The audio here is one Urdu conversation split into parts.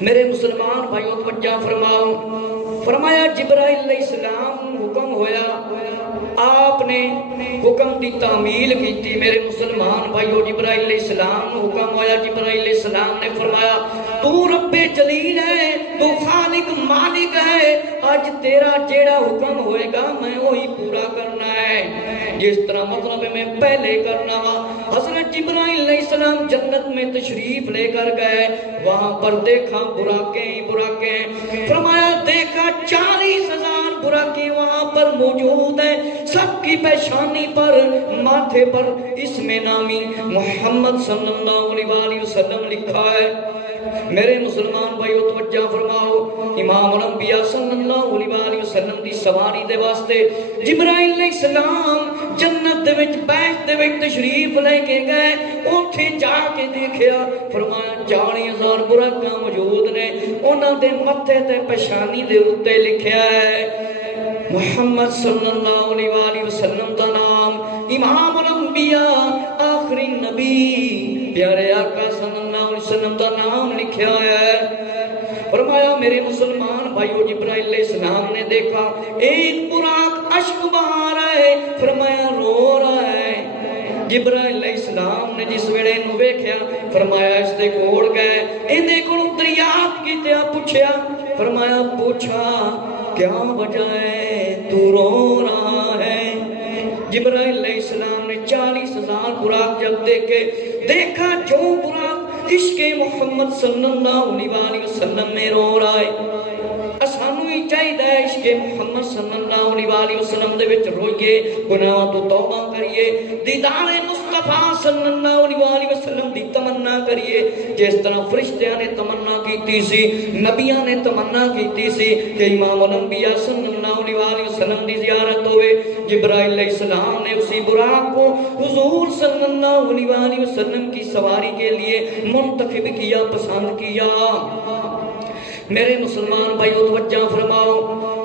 میرے مسلمان بھائیوں توجہ فرماؤ، فرمایا جبرائیل علیہ السلام حکم ہویا، آپ نے حکم دی تعمیل کی تھی۔ میرے مسلمان بھائیو جبرائیل علیہ السلام حکم ہویا، جبرائیل علیہ السلام نے فرمایا تو رب جلیل ہے، تو خالق مالک ہے، آج تیرا جیڑا حکم ہوئے گا میں وہی پورا کرنا ہے، جس طرح مطلب میں پہلے کرنا وا۔ حضرت جبرائیل علیہ السلام جنت میں تشریف لے کر گئے، وہاں پر دیکھا براقیں، فرمایا دیکھا 40,000 براقیں وہاں پر موجود ہیں، سب کی پیشانی پر ماتھے پر اسم نامی محمد صلی اللہ علیہ وسلم لکھا ہے۔ میرے مسلمان بھائیو توجہ فرماؤ، امام الانبیاء صلی اللہ علیہ وسلم دی سواری دے واسطے جبرائیل علیہ السلام جنت دے وچ بیت دے وچ تشریف لے کے گئے، اوتھے جا کے دیکھیا، فرمایا 40,000 براقاں موجود نے، انہاں دے متھے تے پیشانی دے اوتے لکھیا ہے محمد صلی اللہ علیہ وسلم دا نام، امام الانبیاء آخری نبی پیارے آقا صلی اللہ علیہ وسلم دا نام لکھیا ہے۔ فرمایا میرے مسلمان بھائیو جبرائیل علیہ السلام نے دیکھا ایک براق اشک بہا رہا ہے، فرمایا رو رہا ہے۔ جبرائیل علیہ السلام نے جس ویلے نو ویکھیا، فرمایا اس دے کول گئے، ایندے کولوں دریافت کیتے پوچھیا، فرمایا پوچھا کیا وجہ ہے تو رو رہا ہے؟ جبرائیل علیہ السلام نے 40,000 براق جب دیکھا جو براق عشق محمد صلی اللہ علیہ وسلم میں رو رہا ہے، اسانو ہی چاہیے عشق محمد صلی اللہ علیہ وسلم دے وچ روئیے، گناہ تو توبہ کریے، دیدار مصطفیٰ صلی اللہ علیہ وسلم دی تمنا کریے، جس طرح فرشتیاں نے تمنا کیتی سی، نبیاں نے تمنا کیتی سی کہ امام الانبیاء صلی اللہ علیہ وسلم دی زیارت ہوئے۔ جبرائیل علیہ السلام نے اسی براق کو حضور صلی اللہ علیہ وسلم کی سواری کے لیے منتخب کیا، پسند کیا۔ میرے مسلمان بھائیو توجہ فرماؤ،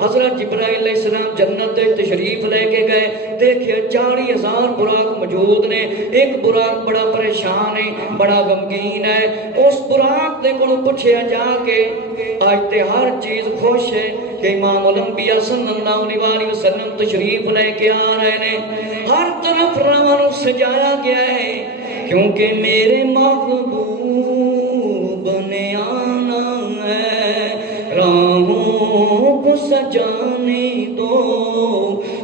حضرت جبرائیل علیہ السلام جنت دے تشریف لے کے گئے، دیکھے 40,000 براق موجود نے، ایک براق بڑا پریشان ہے، بڑا غمگین ہے، اس براق دے کولوں پوچھیا جا کے آج تے ہر چیز خوش ہے کہ امام الانبیاء صلی اللہ علیہ وسلم تشریف لے کے آ رہے نے، ہر طرف رواں سجایا گیا ہے، کیونکہ میرے محبوب نے آنا ہے، راہوں کو سجانے دو،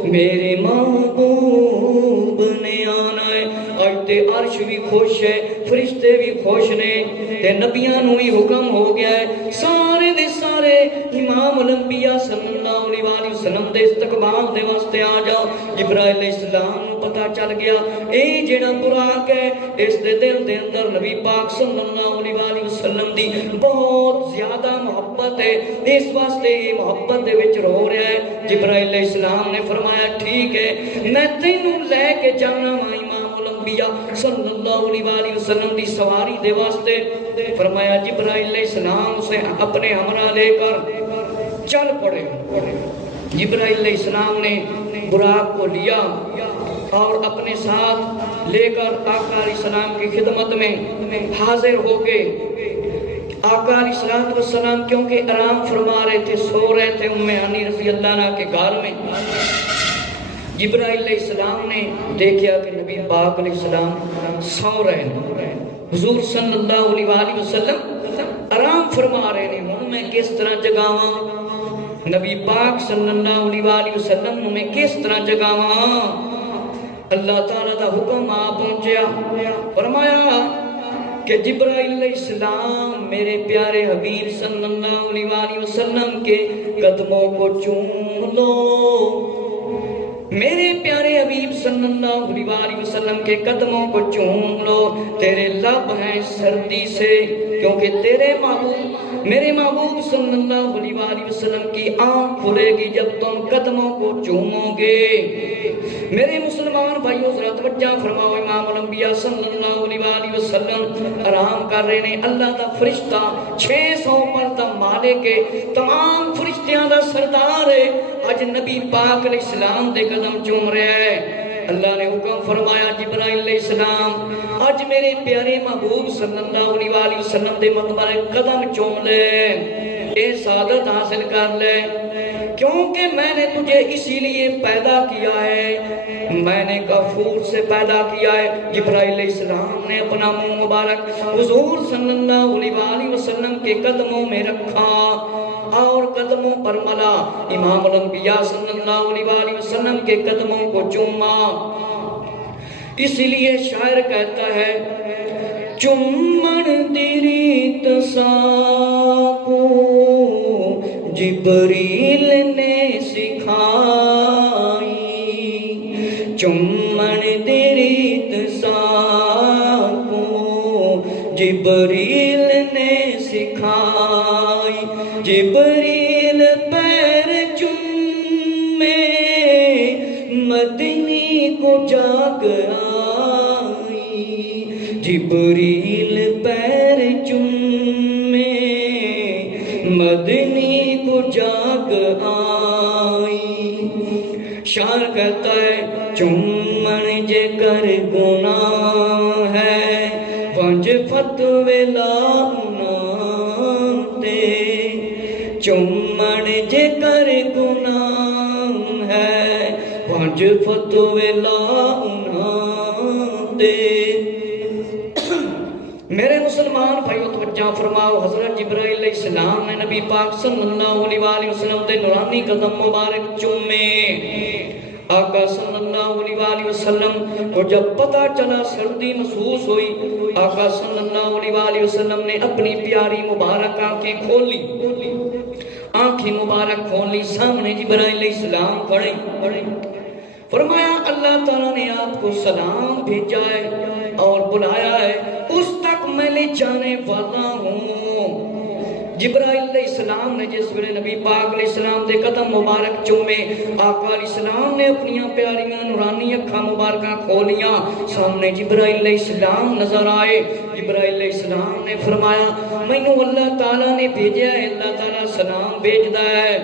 میرے محبوب نے آنا ہے۔ آج تے عرش بھی خوش ہے، فرشتے بھی خوش نے، تے نبیاں نو ہی حکم ہو گیا ہے سارے دے سارے امام الانبیاء صلی اللہ علیہ وسلم دے استقبال دے واسطے آ جاؤ۔ جبرائیل علیہ السلام نو پتہ چل گیا اے جڑا براق ہے اس دے دل دے اندر نبی پاک صلی اللہ علیہ وسلم دی بہت زیادہ محبت ہے، اس واسطے یہ محبت دے وچ رو رہا ہے۔ جبرائیل علیہ السلام نے فرمایا ٹھیک ہے میں تینوں لے کے جانا وا امام الانبیاء صلی اللہ علیہ وسلم دی سواری دے واسطے۔ فرمایا جبرائیل علیہ السلام سے اپنے ہمراہ لے کر چل پڑے۔ جبرائیل علیہ السلام نے براق کو لیا اور اپنے ساتھ لے کر آقا علیہ السلام کی خدمت میں حاضر ہو کے آقا علیہ السلام کیونکہ آرام فرما رہے تھے، سو رہے تھے ام ہانی رضی اللہ عنہ کے گھر میں۔ جبرائیل علیہ السلام نے دیکھا کہ نبی پاک علیہ السلام سو رہے ہیں، حضور صلی اللہ علیہ وسلم آرام فرما رہے ہیں، ہوں میں کس طرح جگاواں نبی پاک صلی اللہ علیہ وسلم نو میں کس طرح جگاواں؟ اللہ تعالیٰ دا حکم آ پہنچیا، فرمایا کہ جبرائیل علیہ السلام میرے پیارے حبیب صلی اللہ علیہ وسلم کے قدموں کو چوم لو، میرے پیارے حبیب صلی اللہ علیہ وسلم کے قدموں کو چوم لو، تیرے لب ہیں سردی سے، کیونکہ تیرے محبوب میرے محبوب صلی اللہ علیہ وسلم کی آنکھ کھلے گی جب تم قدموں کو چومو گے۔ میرے مسلمان بھائیو ذرا توجہ فرماؤ، امام الانبیاء صلی اللہ علیہ وسلم آرام کر رہے ہیں، اللہ دا فرشتہ 600 پر دا مالک ہے، تمام فرشتیاں دا سردار ہے، اج نبی پاک علیہ السلام دے قدم چوم رہا ہے۔ اللہ نے حکم فرمایا جبرائیل علیہ السلام اج میرے پیارے محبوب صلی اللہ علیہ وسلم دے مبارک قدم چوم لے، اے سعادت حاصل کر لے، کیونکہ میں نے تجھے اسی لیے پیدا کیا ہے، میں نے کافور سے پیدا کیا ہے۔ جبرائیل علیہ السلام نے اپنا منہ مبارک حضور صلی اللہ علیہ وسلم کے قدموں میں رکھا اور قدموں پر ملا، امام الانبیاء صلی اللہ علیہ وسلم کے قدموں کو چوما۔ اس لیے شاعر کہتا ہے چمن دیریت ساکو جبریل نے سکھائی، چمن دیریت ساکو جبریل نے سکھائی، جبریل پیر چومے مدنی کو جاگ آئی، جبریل پیر چومے مدنی کو جاگ آئی۔ شاعر کہتا ہے چومن جے کر گناہ ہے پنج فتوے لاؤنا تے، چومن جے کر گناہ ہے پنج فتوے لاؤنا تے۔ میرے مسلمان بھائیو توجہ فرماؤ، حضرت جبرائیل علیہ السلام نے نبی پاک صلی اللہ علیہ وسلم دے نورانی قدم مبارک چومے۔ آقا صلی اللہ علیہ وسلم کو جب پتہ چلا سردی محسوس ہوئی، آقا صلی اللہ علیہ وسلم نے اپنی پیاری مبارک آنکھیں کھولی، آنکھیں مبارک کھولی، سامنے جبرائیل علیہ السلام کھڑے، فرمایا اللہ تعالیٰ نے آپ کو سلام بھیجا ہے اور بلایا ہے، اس تک میں لے جانے والا ہوں۔ جبرائیل علیہ السلام نے جس ویلے نبی پاک علیہ السلام دے قدم مبارک چومے، آقا علیہ السلام نے اپنی پیاریاں نورانی اکھاں مبارکاں کھولیاں، سامنے جبرائیل علیہ السلام نظر آئے۔ جبرائیل علیہ السلام نے فرمایا مینوں اللہ تعالیٰ نے بھیجا ہے، اللہ تعالیٰ سلام بھیجدا ہے،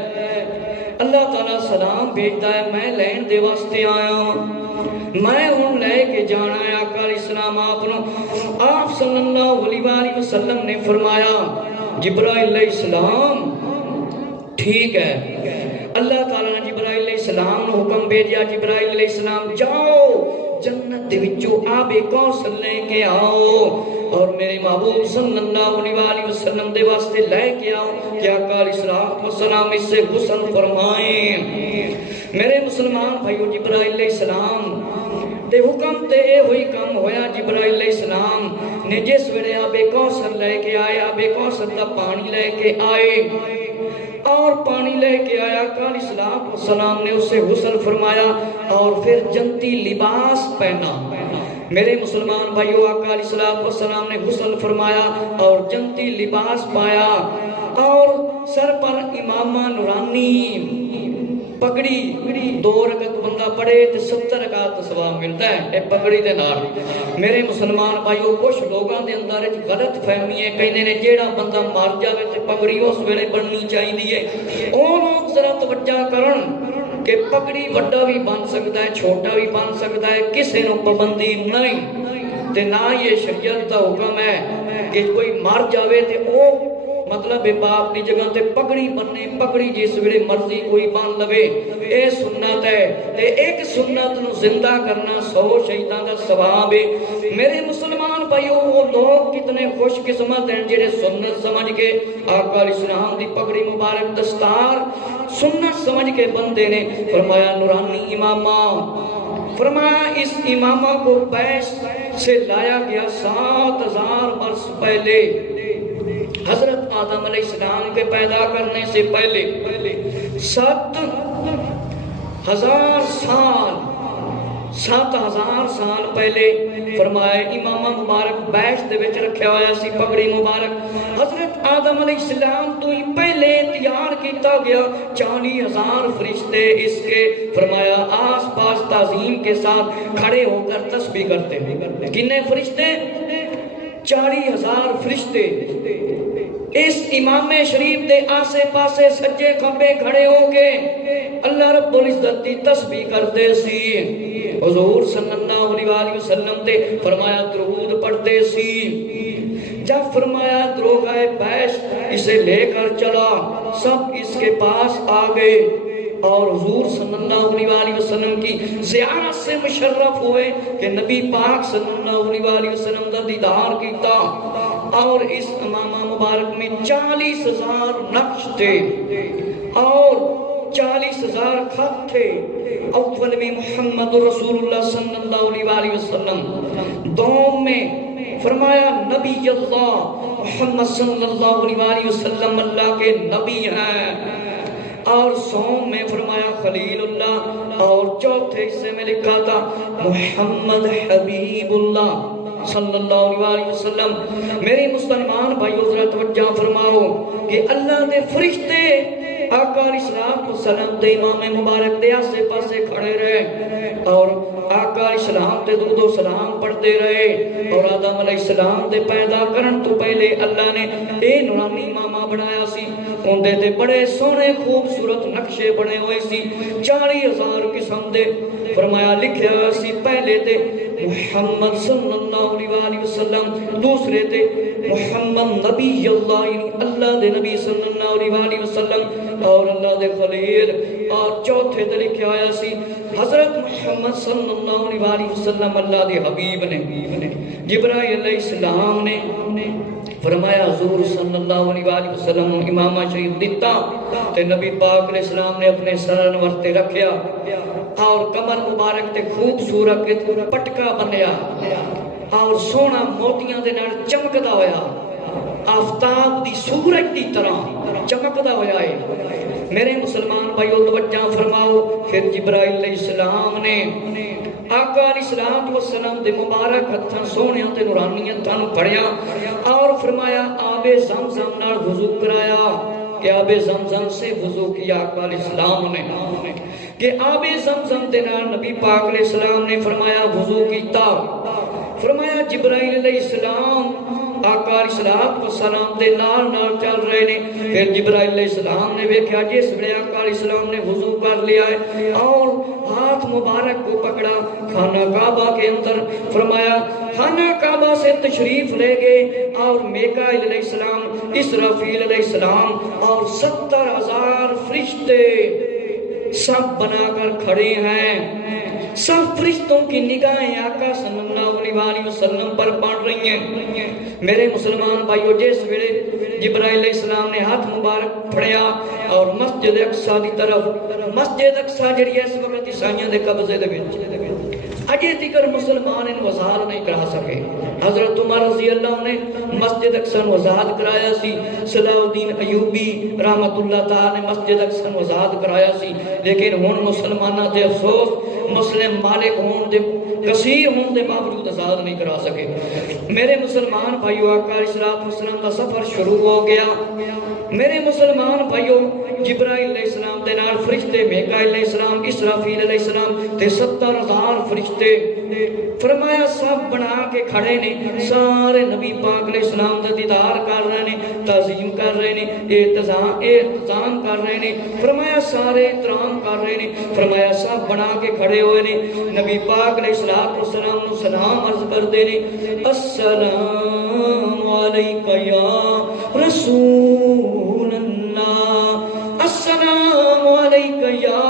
اللہ تعالیٰ سلام بھیجدا ہے، میں لین دے واسطے آیا ہوں، میں ہن لے کے جانا ہے۔ آقا علیہ السلام آپ صلی اللہ علیہ وسلم نے فرمایا جبرائیل علیہ السلام ٹھیک ہے۔ اللہ تعالیٰ نے جبرائیل علیہ السلام نے حکم بھیجا، جبرائیل علیہ السلام جاؤ جنت دے وچوں آب کوثر لے کے آؤ اور میرے محبوب صلی اللہ علیہ وسلم دے واسطے لے کے آؤ کہ آقا علیہ السلام اس سے غسل فرمائیں۔ میرے مسلمان بھائیو جبرائیل علیہ السلام دے حکم تے اے ہوئی کام ہویا، جبرائیل علیہ السلام نے جس ویلے آب کوثر لے کے آئے، آب کوثر دا پانی لے کے آئے اور پانی لے کے آیا، آقا علیہ السلام نے اسے غسل فرمایا اور پھر جنتی لباس پہنا۔ میرے مسلمان بھائیو آقا علیہ السلام نے غسل فرمایا اور جنتی لباس پایا اور سر پر امامہ نورانی پگڑی، 2 رکعت بندہ پڑھے تے 70 رکعت ثواب ملتا ہے اے پگڑی دے نال۔ میرے مسلمان بھائیو کچھ لوگاں دے اندر غلط فہمی ہے، کہندے نے جیڑا بندہ مر جاوے تے پگڑی اس ویلے بننی چاہیے۔ او لوگ ذرا توجہ کرن کہ پگڑی وڈا بھی بن سکتا ہے، چھوٹا بھی بن سکتا ہے، کسے نو پابندی نہیں تے نہ یہ شریعت دا حکم ہے کہ کوئی مر جاوے تے او مطلب باپ دی جگہ تے پگڑی بننے، پگڑی جس ویلے مرضی کوئی بن لوے، اے سنت ہے تے ایک سنت نو زندہ کرنا 100 شہیداں دا ثواب ہے۔ میرے مسلمان بھائیو وہ لوگ کتنے خوش قسمت ہیں جڑے سنت سمجھ کے آقا علیہ السلام دی پگڑی مبارک دستار سنت سمجھ کے بندے نے۔ فرمایا نورانی امامہ، فرمایا اس امامہ کو بیس سے لایا گیا 7000 برس پہلے، حضرت آدم علیہ السلام کے پیدا کرنے سے پہلے 7000 سال پہلے فرمایا امامہ مبارک بیش دے وچ رکھیا ہویا سی پگڑی مبارک۔ حضرت آدم علیہ السلام تو ہی پہلے تیار کیتا گیا 40000 فرشتے اس کے فرمایا آس پاس تعظیم کے ساتھ کھڑے ہو کر تسبیح کرتے ہیں۔ کتنے فرشتے؟ 40000 فرشتے اس امام شریف دے آسے پاسے سجے کھبے کھڑے ہو کے اللہ رب العزت دی تسبیح کرتے سی، حضور صلی اللہ علیہ وسلم تے فرمایا درود پڑھتے سی۔ جب فرمایا دروغہ بیش اسے لے کر چلا، سب اس کے پاس آ گئے اور حضور صلی اللہ علیہ وسلم کی زیارت سے مشرف ہوئے کہ نبی پاک صلی اللہ علیہ وسلم کا دیدار کیتا، اور اس امامہ مبارک میں 40,000 نقش تھے اور 40,000 خط تھے۔ اول میں محمد رسول اللہ صلی اللہ علیہ وسلم، دوم میں فرمایا نبی اللہ محمد صلی اللہ علیہ وسلم اللہ کے نبی ہیں، اور سوم میں فرمایا خلیل اللہ، اور چوتھے حصے میں لکھا تھا محمد حبیب اللہ صلی اللہ علیہ وسلم۔ میری مسلمان بھائیو ذرا توجہ فرماؤ کہ اللہ دے فرشتے آقا علیہ السلام کو سلام دے امام مبارک دے آسے پاسے کھڑے رہے اور آقا علیہ السلام تے درود و سلام پڑھتے رہے، اور آدم علیہ السلام دے پیدا کرن تو پہلے اللہ نے اے نورانی امامہ بنایا سی، اندے تے بڑے سونے خوبصورت نقشے بنے ہوئے سی، 40,000 قسم دے فرمایا لکھیا سی، پہلے تے محمد صلی اللہ علیہ وسلم، دوسرے تے محمد نبی اللہ یعنی اللہ دے نبی صلی اللہ علیہ وسلم اور اللہ دے خلیل، اور چوتھے تے لکھیا آیا سی حضرت محمد صلی اللہ علیہ وسلم اللہ دے حبیب نے۔ جبرائیل علیہ السلام نے فرمایا حضور صلی اللہ علیہ وسلم امامہ شریف دیتا تے نبی پاک علیہ السلام نے اپنے سر انور تے رکھیا اور کمر مبارک تے خوبصورت پٹکا بنیا اور سونا موتیاں دے نال چمکدا ہویا، آفتاب دی سورج دی طرح چمکدا ہویا ہے۔ میرے مسلمان بھائیو توجہ فرماؤ، پھر جبرائیل علیہ السلام نے آقا علیہ السلام دے مبارک ہتھاں سونے تے نورانی ہتھاں نوں پھڑیا اور فرمایا آب زمزم نال وضو کرایا، کہ آب زمزم سے وضو کیا آقا علیہ السلام نے، کہ آب زمزم دے نال نبی پاک علیہ السلام نے فرمایا وضو کیتا۔ فرمایا جبرائیل علیہ السلام آقا علیہ السلام دے نال نال چل رہے نے، پھر جبرائیل علیہ السلام نے دیکھا جس ویلے آقا علیہ السلام نے وضو کر لیا ہے اور ہاتھ مبارک کو پکڑا خانہ کعبہ کے اندر، فرمایا خانہ کعبہ سے تشریف لے گئے اور میکائیل علیہ السلام، اسرافیل علیہ السلام اور 70,000 فرشتے سب بنا کر کھڑے ہیں، سب فرشتوں کی نگاہیں آقا صلی اللہ علیہ وسلم پر پڑ رہی ہیں۔ میرے مسلمان بھائیو جس ویلے جبرائیل علیہ السلام نے ہاتھ مبارک پھڑیا اور مسجد اقصی دی طرف، مسجد اقصی جڑی اس وقت عیسائیاں دے قبضے دے وچ اجے تک مسلمان ان وزال نہیں کرا سکے۔ حضرت عمر رضی اللہ نے مسجد اقصی آزاد کرایا سی، صلاح الدین ایوبی رحمت اللہ تعالی نے مسجد اقصی آزاد کرایا سی، لیکن ہن مسلماناں تے افسوس مسلم مالک ہون دے کثیر ہون دے باوجود آزاد نہیں کرا سکے۔ میرے مسلمان بھائیو آقا علیہ السلام کا سفر شروع ہو گیا۔ میرے مسلمان بھائیو جبرائیل علیہ السلام دے نال فرشتے میکائیل علیہ السلام، اسرافیل علیہ السلام تے 70,000 فرشتے فرمایا سب بنا کے کھڑے نے، سارے نبی پاک علیہ السلام دا دیدار کر رہے نے، تعظیم کر رہے نے، احترام کر رہے نے، فرمایا سارے احترام کر رہے نے، فرمایا سب بنا کے کھڑے ہوئے نے، نبی پاک علیہ السلام نو سلام عرض کر دے نے، السلام علیکہ یا رسول اللہ، السلام علیکہ یا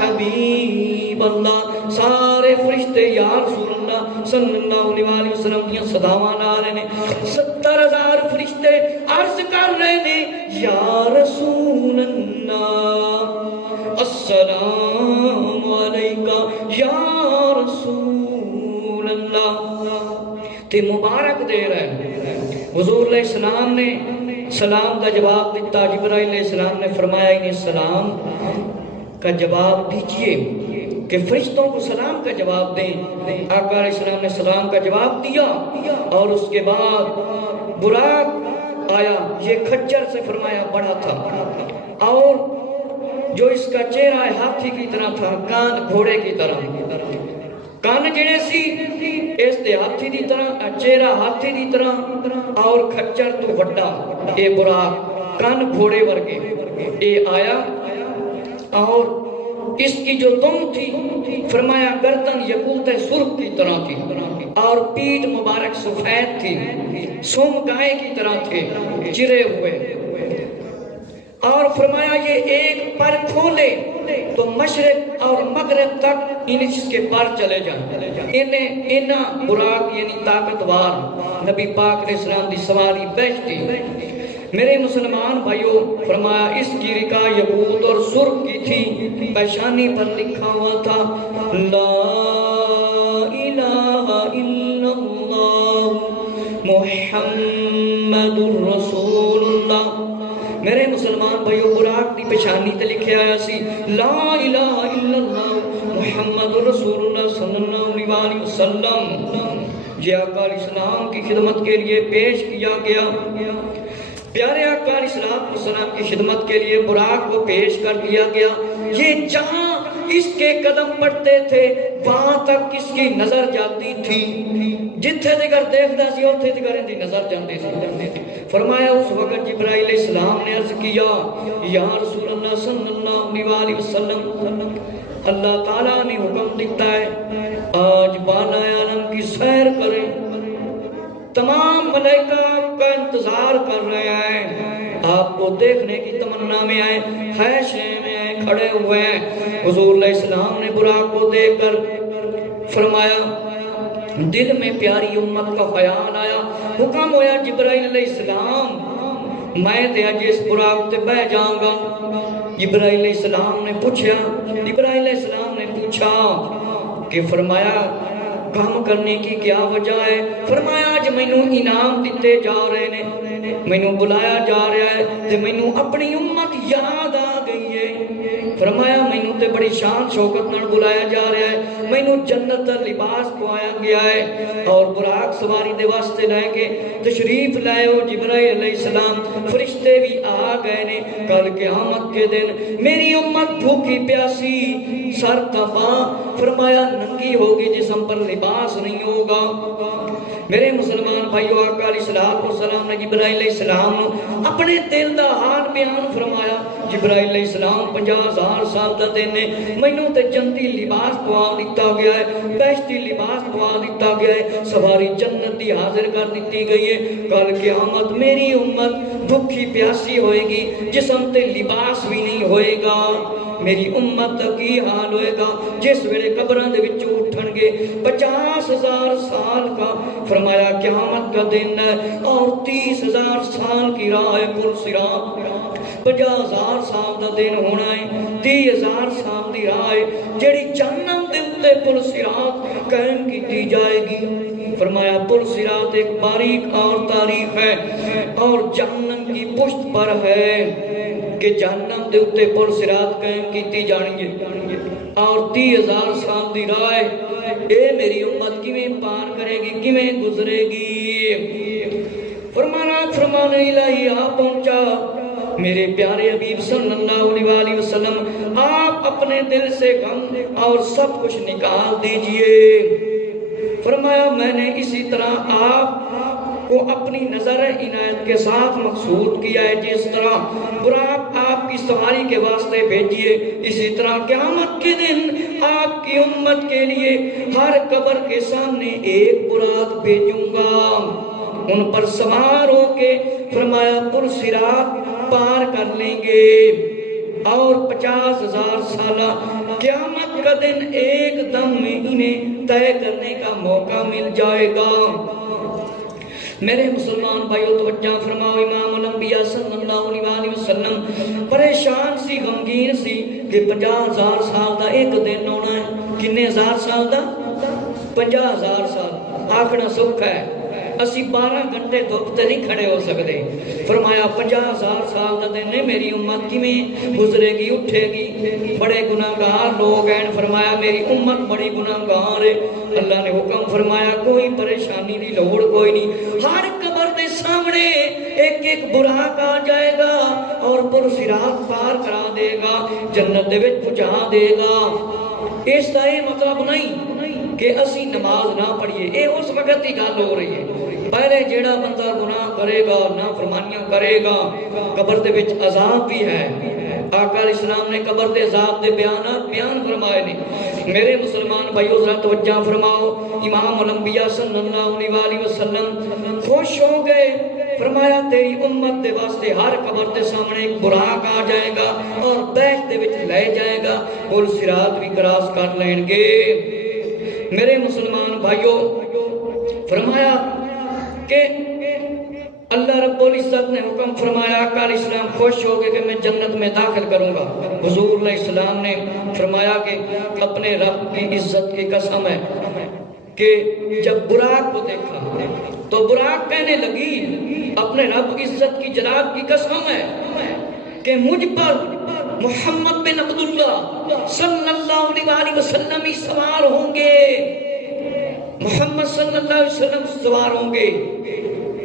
حبیب اللہ۔ سارے فرشتے یا رسول اللہ صلی اللہ علیہ وسلم دیا صداواں لا رہے نے، 70,000 فرشتے عرض کر رہے نے یا رسول اللہ، السلام علیکہ یا رسول اللہ، تے مبارک دے رہے ہیں۔ حضور علیہ السلام نے سلام کا جواب دیتا، جبرائیل علیہ السلام نے فرمایا انہیں سلام کا جواب دیجئے کہ فرشتوں کو سلام کا جواب دیں۔ آقا علیہ السلام نے سلام کا جواب دیا اور اس کے بعد براق آیا، یہ کھچر سے فرمایا بڑا تھا اور جو اس کا چہرہ ہاتھی کی طرح تھا، کان گھوڑے کی طرح، کان جڑے سی اس دے ہاتھی دی طرح، چہرہ ہاتھی دی طرح اور کھچر تو وڈا، اے براق کان گھوڑے ورگے یہ آیا اور اس کی جو دم تھی فرمایا گردن یقوت سرخ کی طرح تھی اور پیٹھ مبارک سفید تھی، سم گائے کی طرح تھے چرے ہوئے، اور فرمایا یہ ایک پر کھولے تو مشرق اور مغرب تک اس کے پر چلے جائیں، انہیں براق یعنی طاقتوار نبی پاک علیہ السلام دی سواری بیچتی۔ میرے مسلمان بھائیوں فرمایا اس کی رکا یقوت اور سرخ کی تھی، پیشانی پر لکھا ہوا تھا لا الہ الا اللہ محمد رسول اللہ۔ میرے مسلمان بھائیوں براق دی پیشانی تے لکھے آیا سی لا الہ الا اللہ محمد رسول اللہ صلی اللہ علیہ وسلم۔ یہ آقا علیہ السلام کی خدمت کے لیے پیش کیا گیا، پیارے آقا علیہ السلام کی خدمت کے لیے براق کو پیش کر دیا گیا۔ یہ جہاں اس کے قدم پڑتے تھے وہاں تک اس کی نظر جاتی تھی، جتھے دیگر دیکھتا سی اتھے دیگر ان دی نظر جاندی سی۔ فرمایا اس وقت جبرائیل علیہ السلام نے عرض کیا یا رسول اللہ صلی اللہ علیہ وسلم، اللہ تعالیٰ نے حکم دیتا ہے آج بالا عالم کی سیر کریں، تمام ملائکہ آپ کا انتظار کر رہے ہیں، آپ کو دیکھنے کی تمنا میں آئے، خیشے میں آئے، کھڑے ہوئے ہیں۔ حضور علیہ السلام نے براق کو دیکھ کر فرمایا دل میں پیاری امت کا خیال آیا، حکم ہویا جبرائیل علیہ السلام میں تے اج اس براق تے بہ جاؤں گا۔ جبرائیل علیہ السلام نے پوچھا کہ فرمایا کام کرنے کی کیا وجہ ہے؟ فرمایا آج مینوں انعام دیتے جا رہے نے، مینوں بلایا جا رہا ہے تے مینوں اپنی امت یاد آ گئی ہے۔ فرمایا مینوں تے بڑی شان شوکت نال بلایا جا رہا ہے، مینوں جنت دا لباس پوایا گیا ہے، اور براق سواری دے واسطے لے کے تشریف لائے ہو جبرائیل علیہ السلام، فرشتے بھی آ گئے نے۔ کل قیامت کے دن میری امت بھوکی پیاسی سر تپا، فرمایا ننگی ہوگی، جسم پر لباس نہیں ہوگا۔ میرے مسلمان بھائیو آقا علیہ السلام نے جبرائیل علیہ السلام اپنے دل دا حال بیان فرمایا۔ جبرائیل علیہ السلام 50,000 سال دا دن نے مینوں تے جنتی لباس پوا دیتا گیا ہے، بہشتی لباس پوا دیتا گیا ہے، سواری جنت دی حاضر کر دیتی گئی ہے۔ کل قیامت میری امت بھوکی پیاسی ہوئے گی، جسم تے لباس بھی نہیں ہوئے گا۔ میری امت کی حال ہوئے گا جس ویلے قبراں دے وچوں اٹھن گے 50,000 سال کا، فرمایا قیامت کا دن ہے، اور 30,000 سال کی راہ ہے پل صراط، 50,000 سال دا دن ہونا ہے، 30,000 سال دی راہ ہے جیڑی جہنم دے اوتے پل صراط قائم کی جائے گی۔ فرمایا پل صراط ایک باریک اور تاریخ ہے، اور جہنم کی پشت پر ہے کہ جہنم دے اوتے پل صراط قائم کیتی جانی ہے، اور 30,000 سال دی راہ اے میری امت کیویں پار کرے گی، کیویں گزرے گی۔ فرمان الہی آ پہنچا، میرے پیارے حبیب صلی اللہ علیہ وسلم آپ اپنے دل سے غم اور سب کچھ نکال دیجئے۔ فرمایا میں نے اسی طرح آپ کو اپنی نظر عنایت کے ساتھ مقصود کیا ہے، جس طرح براق آپ کی سواری کے واسطے بھیجیے، اسی طرح قیامت کے دن آپ کی امت کے لیے ہر قبر کے سامنے ایک براق بھیجوں گا، ان پر سوار ہو کے فرمایا پل صراط پار کر لیں گے، اور 50,000 سالہ قیامت کا دن ایک دم میں انہیں طے کرنے کا موقع مل جائے گا۔ میرے مسلمان بھائیو توجہ فرماؤ، امام الانبیاء صلی اللہ علیہ وسلم پریشان سی، غمگین سی کہ 50,000 سال دا ایک دن ہونا ہے۔ کنے ہزار سال دا؟ 50,000 سال آکھنا سکھ ہے، اسی 12 گھنٹے دھوپ تے نہیں کھڑے ہو سکتے۔ فرمایا 50,000 سال دا دن ہے، میری امت کیویں گزرے گی، اٹھے گی؟ بڑے گناہگار لوگ ہیں، فرمایا میری امت بڑی گناہگار ہے۔ اللہ نے حکم فرمایا کوئی پریشانی دی لوڑ کوئی نہیں، ہر قبر دے سامنے ایک ایک براق آ جائے گا، اور پرصراط پار کرا دے گا، جنت دے وچ پہنچا دے گا۔ اس کا یہ مطلب نہیں کہ اسی نماز نہ پڑھیے، اے اس وقت ہی گل ہو رہی ہے۔ پہلے جیڑا بندہ گناہ کرے گا، نافرمانیاں کرے گا، قبر دے وچ عذاب بھی ہے۔ آقا علیہ السلام نے قبر دے عذاب دے بیان فرمائے نے۔ میرے مسلمان بھائیو ذرا توجہ فرماؤ، امام الانبیاء صلی اللہ علیہ وسلم خوش ہو گئے، فرمایا تیری امت دے واسطے ہر قبر دے سامنے ایک براق آ جائے گا اور بیت دے وچ لے جائے گا، پل صراط بھی کراس کر لیں گے۔ میرے مسلمان بھائیو فرمایا کہ اللہ رب العزت نے حکم فرمایا، آقا علیہ السلام خوش ہو گئے کہ میں جنت میں داخل کروں گا۔ حضور علیہ السلام نے فرمایا کہ اپنے رب کی عزت کی قسم ہے کہ جب براق کو دیکھا تو براق کہنے لگی اپنے رب عزت کی جلال کی قسم ہے کہ مجھ پر محمد بن عبداللہ صلی اللہ علیہ وسلم ہی سوار ہوں گے، محمد صلی اللہ علیہ وسلم سوار ہوں گے۔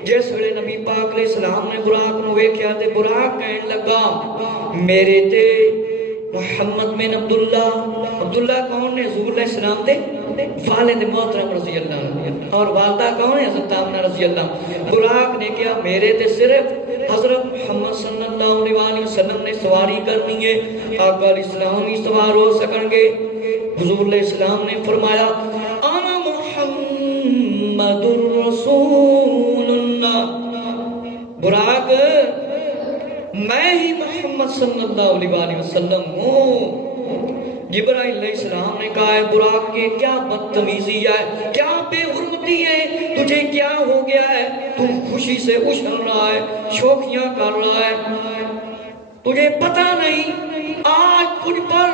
جس ویلے نبی پاک علیہ السلام نے براق نو ویکھیا تے براق کہن لگا میرے تے محمد بن عبداللہ کون نے؟ حضور علیہ السلام دے والد محترم رضی اللہ عنہ، اور والدہ کون ہے؟ حضرت آمنہ رضی اللہ۔ براق نے کیا میرے تے صرف حضرت محمد صلی اللہ علیہ وسلم نے سواری کرنی ہے، آقا علیہ السلام ہی سوار ہو سکن گے۔ حضور علیہ السلام نے فرمایا انا محمد رسول اللہ، براق میں ہی محمد صلی اللہ علیہ وسلم ہوں۔ جبرائیل علیہ السلام نے کہا ہے براق کے کیا بدتمیزی ہے، کیا بے حرمتی ہے، تجھے کیا ہو گیا ہے؟ تو خوشی سے اچھل رہا ہے، شوخیاں کر رہا ہے، تجھے پتہ نہیں آج تجھ پر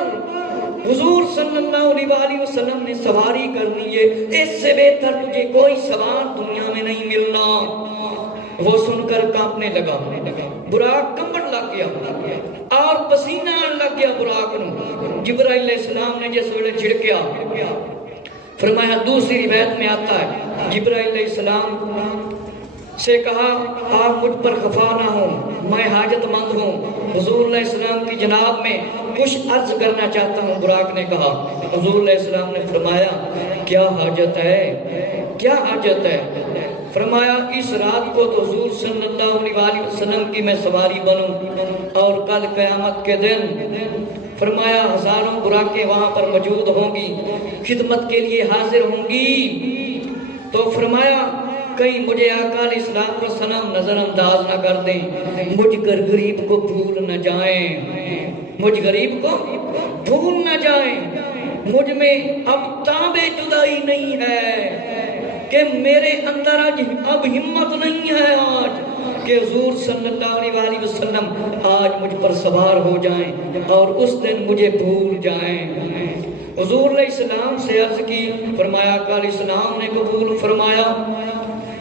حضور صلی اللہ علیہ وسلم نے سواری کرنی ہے، اس سے بہتر تجھے کوئی سوار دنیا میں نہیں ملنا۔ وہ سن کر کانپنے لگا، براق کمبڑ لگ گیا اور پسینہ آن لگ گیا براق نو۔ جبرائیل علیہ السلام نے جس ویلے چھڑکیا، فرمایا دوسری روایت میں آتا ہے جبرائیل علیہ السلام سے کہا آپ مجھ پر خفا نہ ہوں، میں حاجت مند ہوں، حضور علیہ السلام کی جناب میں کچھ عرض کرنا چاہتا ہوں۔ براق نے کہا، حضور علیہ السلام نے فرمایا کیا حاجت ہے، کیا حاجت ہے؟ فرمایا اس رات کو تو حضور صلی اللہ علیہ وسلم کی میں سواری بنوں اور کل قیامت کے دن فرمایا ہزاروں براقیں وہاں پر موجود ہوں گی، خدمت کے لیے حاضر ہوں گی۔ تو فرمایا کہیں مجھے آقا علیہ السلام نظر انداز نہ کر دیں، مجھ غریب کو بھول نہ جائیں، مجھ غریب کو بھول نہ جائیں، مجھ میں اب تاب جدائی نہیں ہے کہ میرے اندر اب ہمت نہیں ہے آج کہ حضور صلی اللہ علیہ وسلم آج مجھ پر سوار ہو جائیں اور اس دن مجھے بھول جائیں۔ حضور علیہ السلام سے عرض کی، فرمایا آقا علیہ السلام نے قبول فرمایا۔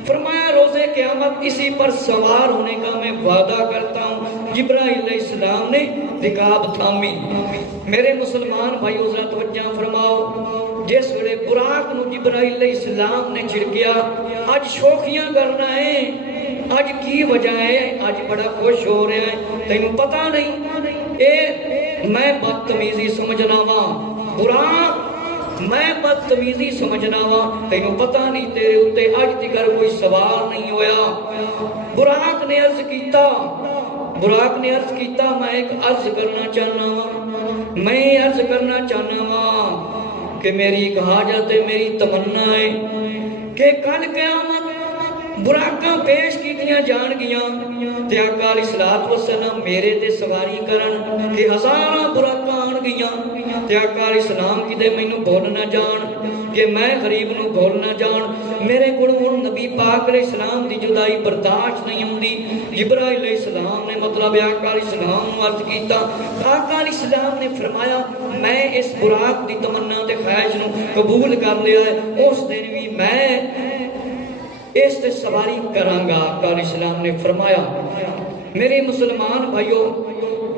فرمایا روزے قیامت اسی پر سوار ہونے کا میں وعدہ کرتا ہوں۔ جبرائیل علیہ السلام نے رکاب تھامی۔ میرے مسلمان بھائیو ذرا توجہ فرماؤ، جس ویلے براق نو جبرائیل علیہ السلام نے چھڑکیا، آج شوخیاں کرنا ہے، آج کی وجہ ہے، آج بڑا خوش ہو رہا ہے، تینوں پتہ نہیں اے میں بدتمیزی سمجھنا وا، براق میں بدتمیزی سمجھنا وا، تینوں پتہ نہیں تیرے اتے آج تک کوئی سوال نہیں ہویا۔ براق نے عرض کیتا میں ایک عرض کرنا چاہنا وا، میں عرض کرنا چاہنا وا کہ میری ایک حاجت ہے، میری تمنا ہے کہ کل قیامت براقاں پیش کیتیاں جان گیاں تے آقا علیہ السلام میرے تے سواری کرن کہ ہزاراں براقاں آن گیاں تے آقا علیہ السلام کی دے مینوں بھول نہ جان کہ میں غریب نو بھول نہ جان، میرے کولوں نبی پاک علیہ السلام دی جدائی برداشت نہیں ہوندی۔ جبرائیل علیہ السلام نے مطلب آقا علیہ السلام نو عرض کیتا، آقا علیہ السلام نے فرمایا میں اس براق دی تمنا تے خواہش نو قبول کر لیا ہے، اس دن بھی میں اس تے سواری کرانگا۔ آقا علیہ السلام نے فرمایا میرے مسلمان بھائیو،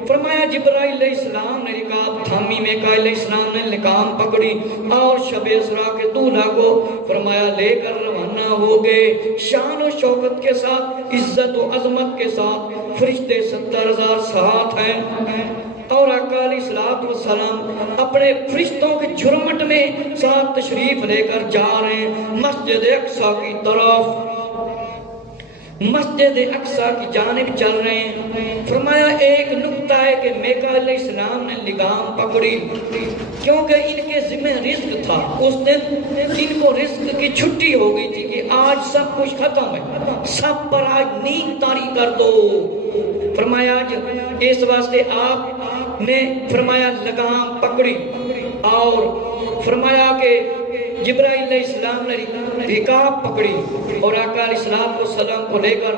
فرمایا جبرائیل علیہ السلام نے رکاب تھامی، میکائیل علیہ السلام نے لکام پکڑی اور شب اسراء کے دولہا کو فرمایا لے کر روانہ روانہ ہو گئے، شان و شوکت کے ساتھ، عزت و عظمت کے ساتھ، فرشتے 70,000 ساتھ ہیں، اور آقا علیہ السلام اپنے فرشتوں کے جھرمٹ میں ساتھ تشریف لے کر جا رہے ہیں مسجد اقصی کی طرف، مسجد اقصی کی جانب چل رہے ہیں۔ فرمایا ایک نقطہ ہے کہ میکا علیہ السلام نے لگام پکڑی، کیونکہ ان کے ذمہ رزق تھا، اس دن ان کو رزق کی چھٹی ہو گئی تھی کہ آج سب کچھ ختم ہے، سب پر آج نیند طاری کر دو۔ فرمایا اس واسطے آپ نے فرمایا لگام پکڑی، اور فرمایا کہ جبرائیل علیہ السلام نے رکاب پکڑی، اور آقا علیہ السلام کو لے کر